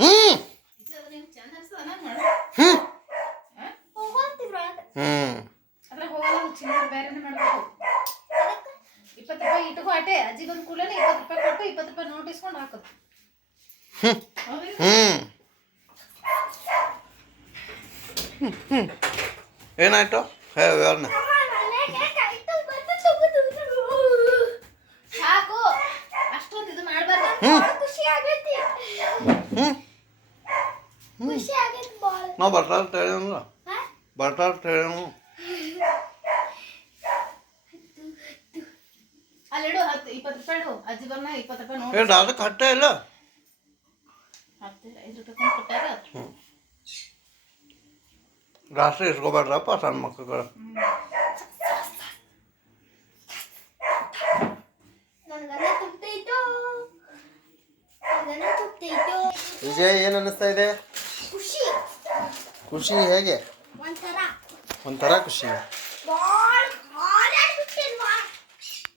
ಹ್ಞೂ ಹ್ಞೂ ಅದ್ರಾಗ ಹೋಗಲ್ಲ ಚಿಲ್ಲರೆ ಬೇರೆನೇ ಮಾಡ್ಬೇಕು. 20 ರೂಪಾಯಿ ಇಟ್ಕೋ ಅಟೆ ಅಜ್ಜಿ ಬಂದು ಕೂಡಲೇ 20 ರೂಪಾಯಿ ಕೊಟ್ಟು 20 ರೂಪಾಯಿ ನೋಟ್ ಇಸ್ಕೊಂಡು ಹಾಕೋದು. ಏನಾಯ್ತು ಹೇಳ ಸಾಕು ಅಷ್ಟೊಂದು ಇದು ಮಾಡಬಾರ್ದು. ನಾವು ಬರ್ತಾರ ಹೇಳಂಗ ಬರ್ತಾರ ಹೇಳಂಗ ಅಲ್ಲಿಡು 10 20 ರೂಪಾಯಿ ಇಡು ಅಜ್ಜಿ ಬನ್ನ 20 ರೂಪಾಯಿ ನೋಟ್ ಏನು ಅದಕ್ಕೆ ಕಟ್ಟೆ ಇಲ್ಲ 5 ರೂಪಾಯಿ ಕೊಟ್ಟಾರ. ಜಾಸ್ತಿ ಇಸ್ಕೊಬೇಡ್ರಪ್ಪ ಸಣ್ಣ ಮಕ್ಕಳು. ವಿಜಯ್ ಏನು ಅನ್ನಿಸ್ತಾ ಇದೆ? ಖುಷಿ ಹೇಗೆ? ಒಂಥರ ಖುಷಿ.